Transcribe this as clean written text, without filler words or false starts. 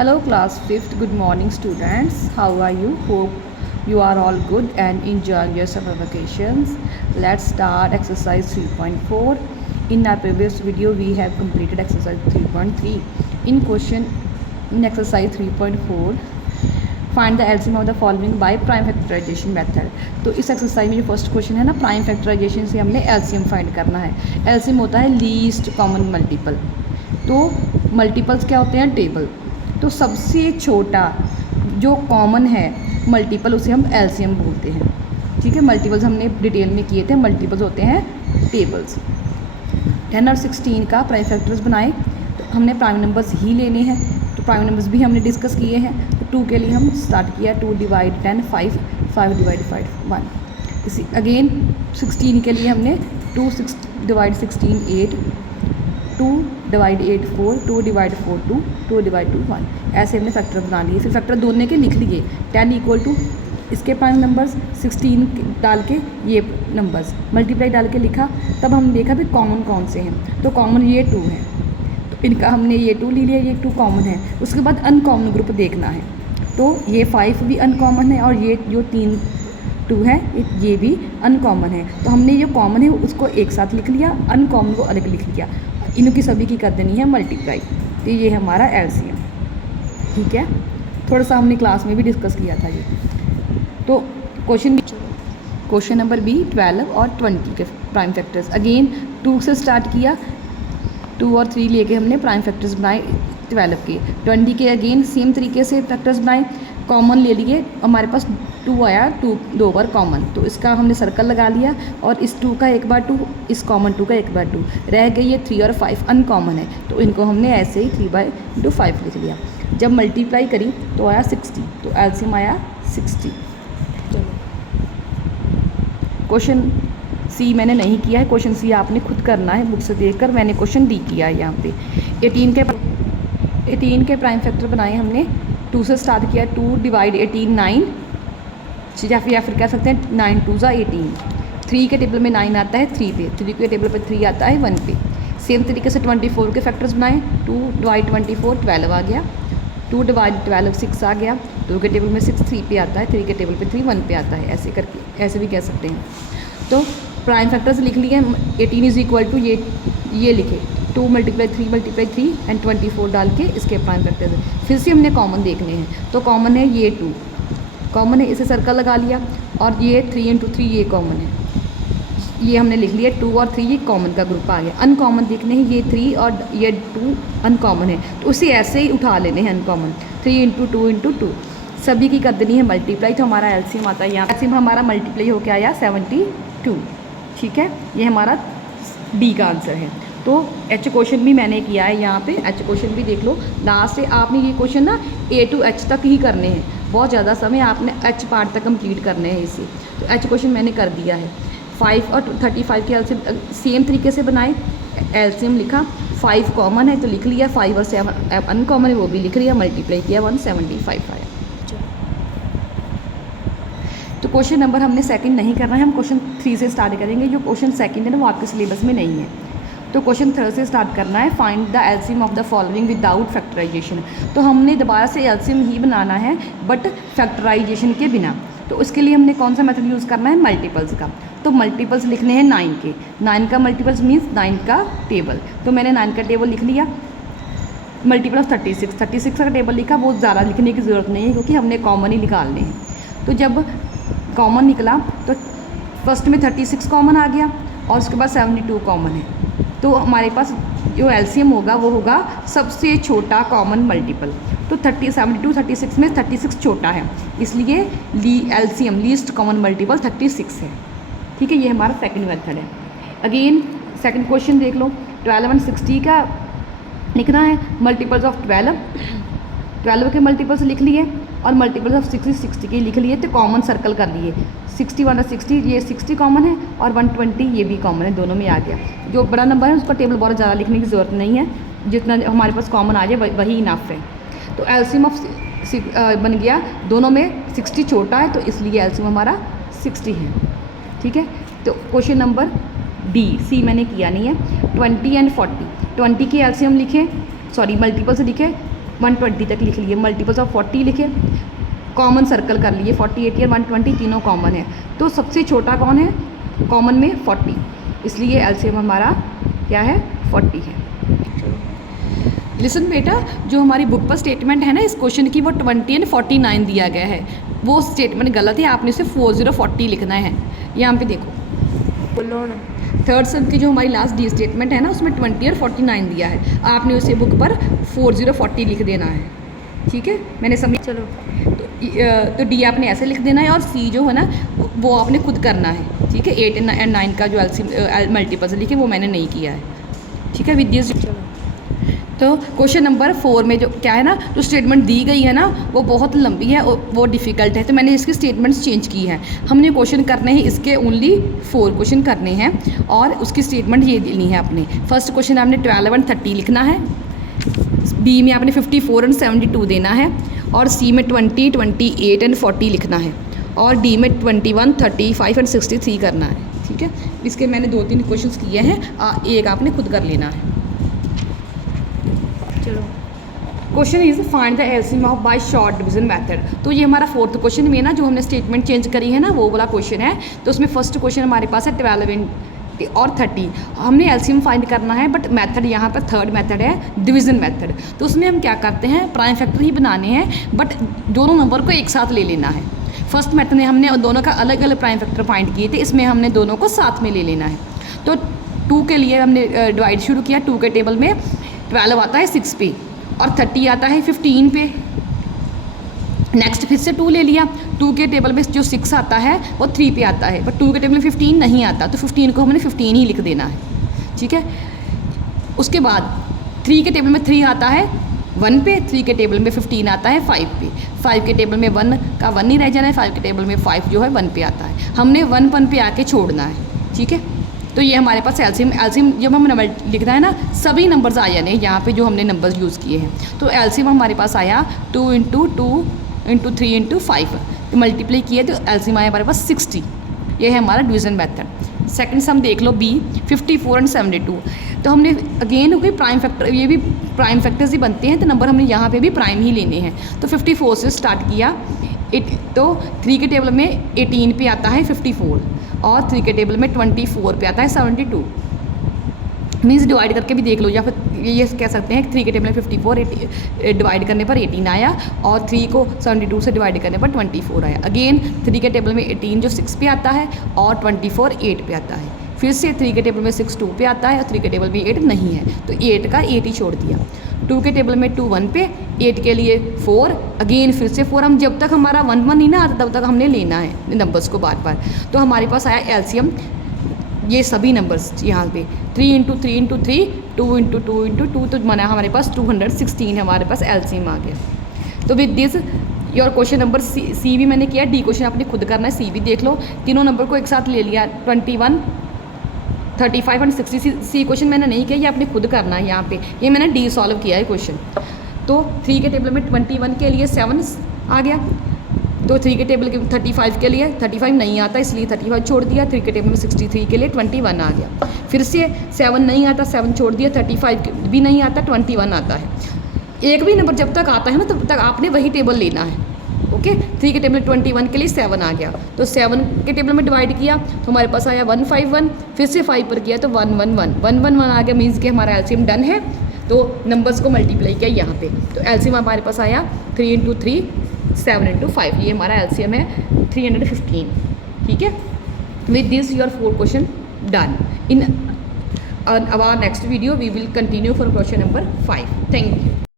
Hello class 5th, good morning students. How are you? Hope you are all good and enjoying your summer vacations. Let's start exercise 3.4. In our previous video we have completed exercise 3.3. In exercise 3.4 find the LCM of the following by prime factorisation method. तो इस exercise में जो first question है ना, prime factorisation से हमने LCM find करना है। एलसीएम होता है लीस्ट कॉमन मल्टीपल। तो मल्टीपल्स क्या होते हैं? टेबल। तो सबसे छोटा जो कॉमन है मल्टीपल उसे हम एलसीएम बोलते हैं। ठीक है, मल्टीपल्स हमने डिटेल में किए थे। मल्टीपल्स होते हैं टेबल्स। 10 और 16 का प्राइम फैक्टर्स बनाए तो हमने प्राइम नंबर्स ही लेने हैं। तो प्राइम नंबर्स भी हमने डिस्कस किए हैं। तो 2 के लिए हम स्टार्ट किया 2 डिवाइड 10 5 5 डिवाइड 5 1। इसी अगेन 16 के लिए हमने 2 6 डिवाइड 16 8 2 डिवाइड 8 4 2 डिवाइड 4 2 2 डिवाइड 2 1। ऐसे हमने फैक्टर बना लिए। फिर फैक्टर दोनों के लिख लिए। 10 इक्वल टू इसके प्राइम नंबर्स 16 डाल के ये नंबर्स मल्टीप्लाई डाल के लिखा। तब हम देखा भी कॉमन कौन से हैं। तो कॉमन ये 2 है, तो इनका हमने ये 2 ले लिया, ये 2 कॉमन है। उसके बाद अनकॉमन ग्रुप देखना है। तो ये 5 भी अनकॉमन है और ये जो 3 2 है ये भी अनकॉमन है। तो हमने जो कॉमन है उसको एक साथ लिख लिया, अनकॉमन को अलग लिख लिया। इनकी सभी की कर देनी है मल्टीप्लाई। तो ये हमारा एलसीएम। ठीक है, थोड़ा सा हमने क्लास में भी डिस्कस किया था ये। तो क्वेश्चन नंबर बी 12 और 20 के प्राइम फैक्टर्स। अगेन 2 से स्टार्ट किया, 2 और 3 लेके हमने प्राइम फैक्टर्स बनाए 12 के। 20 के अगेन सेम तरीके से फैक्टर्स बनाए। कॉमन ले लिए, हमारे पास 2 आया, 2 बार कॉमन। तो इसका हमने सर्कल लगा लिया और इस 2 का एक बार 2, इस कॉमन 2 का एक बार 2 रह गई। ये 3 और 5 अनकॉमन है, तो इनको हमने ऐसे ही 3/5 लिख लिया। जब मल्टीप्लाई करी तो आया 60, तो एलसीएम आया 60। चलो क्वेश्चन सी मैंने नहीं किया है। क्वेश्चन सी आपने खुद करना है बुक से देखकर। मैंने क्वेश्चन डी किया है यहाँ पे। 18 के प्राइम फैक्टर बनाए हमने। 2 से स्टार्ट किया, 2 डिवाइड 18 9, या फिर कह सकते हैं 9 2 ज़ा 18। 3 के टेबल में 9 आता है 3 पे, 3 के टेबल पे 3 आता है 1 पे। सेम तरीके से 24 के फैक्टर्स बनाए। 2 डिवाइड 24 12 आ गया। 2 डिवाइड 12 6 आ गया। 2 के टेबल में 6 3 पे आता है, 3 के टेबल पे 3 1 पे आता है। ऐसे करके ऐसे भी कह सकते हैं। तो प्राइम फैक्टर्स लिख लिए। 18 इज इक्वल टू ये लिखे 2 × 3 एंड 24 डाल के इसके प्राइम फैक्टर्स। फिर से हमने कॉमन देखने हैं। तो कॉमन है ये 2 कॉमन है, इसे सर्कल लगा लिया। और ये 3 × 3 ये कॉमन है, ये हमने लिख लिया। 2 और 3 ये कॉमन का ग्रुप आ गया। अनकॉमन देखने हैं, ये 3 और ये 2 अनकॉमन है, तो उसे ऐसे ही उठा लेने हैं अनकॉमन। 3 × 2 × 2 सभी की कर देनी है मल्टीप्लाई। तो हमारा एलसीएम आता है यहाँ। एलसीएम हमारा मल्टीप्लाई होकर आया 72। ठीक है, ये हमारा डी का आंसर है। तो एच क्वेश्चन भी मैंने किया है यहाँ पे। एच क्वेश्चन भी देख लो। लास्ट से आपने ये क्वेश्चन ना A to H तक ही करने हैं। बहुत ज़्यादा समय आपने H पार्ट तक कंप्लीट करने हैं इसे। तो एच क्वेश्चन मैंने कर दिया है। 5 और 35 के एलसीएम सेम तरीके से बनाए। एलसीएम लिखा, 5 कॉमन है तो लिख लिया, 5 और 7 अनकॉमन है वो भी लिख लिया, मल्टीप्लाई किया 175 आया। तो क्वेश्चन नंबर हमने सेकंड नहीं करना है, हम क्वेश्चन 3 से स्टार्ट करेंगे। जो क्वेश्चन सेकंड है ना वो आपके सिलेबस में नहीं है। तो क्वेश्चन 3 से स्टार्ट करना है। Find the LCM of the following without factorisation. तो हमने दोबारा से एलसीएम ही बनाना है बट फैक्टराइजेशन के बिना। तो उसके लिए हमने कौन सा मेथड यूज़ करना है? मल्टीपल्स का। तो मल्टीपल्स लिखने हैं 9 के। 9 का मल्टीपल्स मीन्स 9 का टेबल। तो मैंने 9 का टेबल लिख लिया। मल्टीपल ऑफ 36 का टेबल लिखा। वो ज़्यादा लिखने की ज़रूरत नहीं है क्योंकि हमने कॉमन ही निकालने हैं। तो जब कॉमन निकला तो फर्स्ट में 36 कॉमन आ गया और उसके बाद 72 कॉमन है। तो हमारे पास जो एलसीएम होगा वो होगा सबसे छोटा कॉमन मल्टीपल। तो 72 36 में 36 छोटा है, इसलिए एलसीएम लीस्ट कॉमन मल्टीपल 36 है। ठीक है, ये हमारा सेकंड मेथड है। अगेन सेकंड क्वेश्चन देख लो। 12 और 60 का लिखना है। मल्टीपल्स ऑफ 12 के मल्टीपल्स लिख लिए और मल्टीपल्स ऑफ 60 के लिख लिए। तो कॉमन सर्कल कर लिए। 61 और 60 ये 60 कॉमन है और 120 ये भी कॉमन है, दोनों में आ गया। जो बड़ा नंबर है उसका टेबल बहुत ज़्यादा लिखने की ज़रूरत नहीं है, जितना हमारे पास कॉमन आ जाए वही इनफ है। तो एलसीएम ऑफ बन गया, दोनों में 60 छोटा है तो इसलिए एलसीएम हमारा 60 है। ठीक है, तो क्वेश्चन नंबर डी सी मैंने किया नहीं है। 20 एंड 40 20 के एलसीएम लिखे, सॉरी मल्टीपल से लिखे। 120 तक लिख लिए, मल्टीपल्स ऑफ 40 लिखे, कॉमन सर्कल कर लिए, 40, 80 और 120 तीनों कॉमन है। तो सबसे छोटा कौन है कॉमन में? 40, इसलिए एलसीएम हमारा क्या है? 40 है। लिसन बेटा, जो हमारी बुक पर स्टेटमेंट है ना इस क्वेश्चन की, वो 20 एंड 49 दिया गया है, वो स्टेटमेंट गलत है, आपने उसे 4040 लिखना है। यहाँ पे देखो, बोलो ना, थर्ड सम की जो हमारी लास्ट डी स्टेटमेंट है ना उसमें 20 और 49 दिया है, आपने उसे बुक पर 4040 लिख देना है। ठीक है, मैंने समझ। चलो, तो डी आपने ऐसे लिख देना है, और सी जो है ना वो आपने खुद करना है। ठीक है, 8 एंड 9 का जो मल्टीपल्स लिखे वो मैंने नहीं किया है। ठीक है, विद दिस। तो क्वेश्चन नंबर 4 में जो क्या है ना, जो स्टेटमेंट दी गई है ना वो बहुत लंबी है और वो डिफ़िकल्ट है, तो मैंने इसकी स्टेटमेंट्स चेंज की है। हमने क्वेश्चन करने हैं इसके ओनली 4 क्वेश्चन करने हैं, और उसकी स्टेटमेंट ये देनी है अपने। फर्स्ट क्वेश्चन आपने 12 एंड 30 लिखना है, बी में आपने 54 एंड 72 देना है, और सी में 20, 28 एंड 40 लिखना है, और डी में 21, 35 एंड 63 करना है। ठीक है, इसके मैंने 2-3 क्वेश्चन किए हैं, एक आपने खुद कर लेना है। चलो, question is find the LCM of by short division method. तो ये हमारा 4th क्वेश्चन में ना जो हमने स्टेटमेंट चेंज करी है ना वो वाला क्वेश्चन है। तो उसमें फर्स्ट क्वेश्चन हमारे पास है 12 और 30, हमने एलसीएम फाइंड करना है, बट मेथड यहाँ पर थर्ड मेथड है डिवीजन मेथड। तो उसमें हम क्या करते हैं, प्राइम फैक्टर ही बनाने हैं, बट दोनों नंबर को एक साथ ले लेना है। फर्स्ट मेथड में हमने दोनों का अलग अलग प्राइम फैक्टर फाइंड किए थे, इसमें हमने दोनों को साथ में ले लेना है। तो 2 के लिए हमने डिवाइड शुरू किया, 2 के टेबल में 12 आता है 6 पे, और 30 आता है 15 पे। नेक्स्ट फिर से 2 ले लिया, 2 के टेबल में जो 6 आता है वो 3 पे आता है, बट 2 के टेबल में 15 नहीं आता, तो 15 को हमने 15 ही लिख देना है। ठीक है, उसके बाद 3 के टेबल में 3 आता है 1 पे, 3 के टेबल में 15 आता है 5 पे, 5 के टेबल में 1 का 1 नहीं रह जाना है, 5 के टेबल में 5 जो है 1 पे आता है, हमने 1 पे आके छोड़ना है। ठीक है, तो ये हमारे पास एलसीएम जब हम नंबर लिखना है ना सभी नंबर्स आ जाने यहाँ पे जो हमने नंबर्स यूज़ किए हैं। तो एलसीएम हमारे पास आया 2 × 2 × 3 × 5, तो मल्टीप्लाई किए तो एलसीएम आया हमारे पास 60। ये है हमारा डिवीजन मेथड। सेकंड सम देख लो, बी 54 एंड 72। तो हमने अगेन कोई प्राइम फैक्टर, ये भी प्राइम फैक्टर्स ही बनते हैं, तो नंबर हमने यहाँ पे भी प्राइम ही लेने हैं। तो 54 से स्टार्ट किया, तो 3 के टेबल में 18 पे आता है 54, और 3 के टेबल में 24 पे आता है 72। मीन्स डिवाइड करके भी देख लो, या फिर ये कह सकते हैं कि 3 के टेबल में 54 डिवाइड करने पर 18 आया, और 3 को 72 से डिवाइड करने पर 24 आया। अगेन 3 के टेबल में 18 जो 6 पे आता है, और 24 8 पे आता है। फिर से 3 के टेबल में 6 2 पे आता है, और 3 के टेबल में 8 नहीं है, तो 8 का 8 ही छोड़ दिया। 2 के टेबल में 2 1 पे, 8 के लिए 4, अगेन फिर से 4, हम जब तक हमारा 1 1 नहीं ना आता तब तक हमने लेना है नंबर्स को बार बार। तो हमारे पास आया एलसीएम, ये सभी नंबर्स यहाँ पे 3 × 3 × 3, 2 × 2 × 2, तो माना हमारे पास 216 हमारे पास एलसीएम आ गया। तो with this your question number C भी मैंने किया, डी क्वेश्चन आपने खुद करना है, सी भी देख लो, तीनों नंबर को एक साथ ले लिया, 21 35 एंड 60। सी क्वेश्चन मैंने नहीं किया, ये आपने खुद करना है यहाँ पे, ये मैंने डी सॉल्व किया है क्वेश्चन। तो 3 के टेबल में 21 के लिए 7 आ गया, तो 3 के टेबल के 35 के लिए 35 नहीं आता, इसलिए 35 छोड़ दिया। 3 के टेबल में 63 के लिए 21 आ गया, फिर से 7 नहीं आता, 7 छोड़ दिया, 35 भी नहीं आता, 21 आता है। एक भी नंबर जब तक आता है ना तब तक आपने वही टेबल लेना है। ओके, 3 के टेबल में 21 के लिए 7 आ गया, तो 7 के टेबल में डिवाइड किया तो हमारे पास आया 151, फिर से 5 पर किया तो 111 आ गया, मीन्स कि हमारा एलसीएम डन है। तो नंबर्स को मल्टीप्लाई किया यहाँ पे, तो एलसीएम हमारे पास आया 3 × 3 7 × 5, ये हमारा एलसीएम है 315। ठीक है, with this your 4 question done. In our next video we will continue for question number 5। Thank you.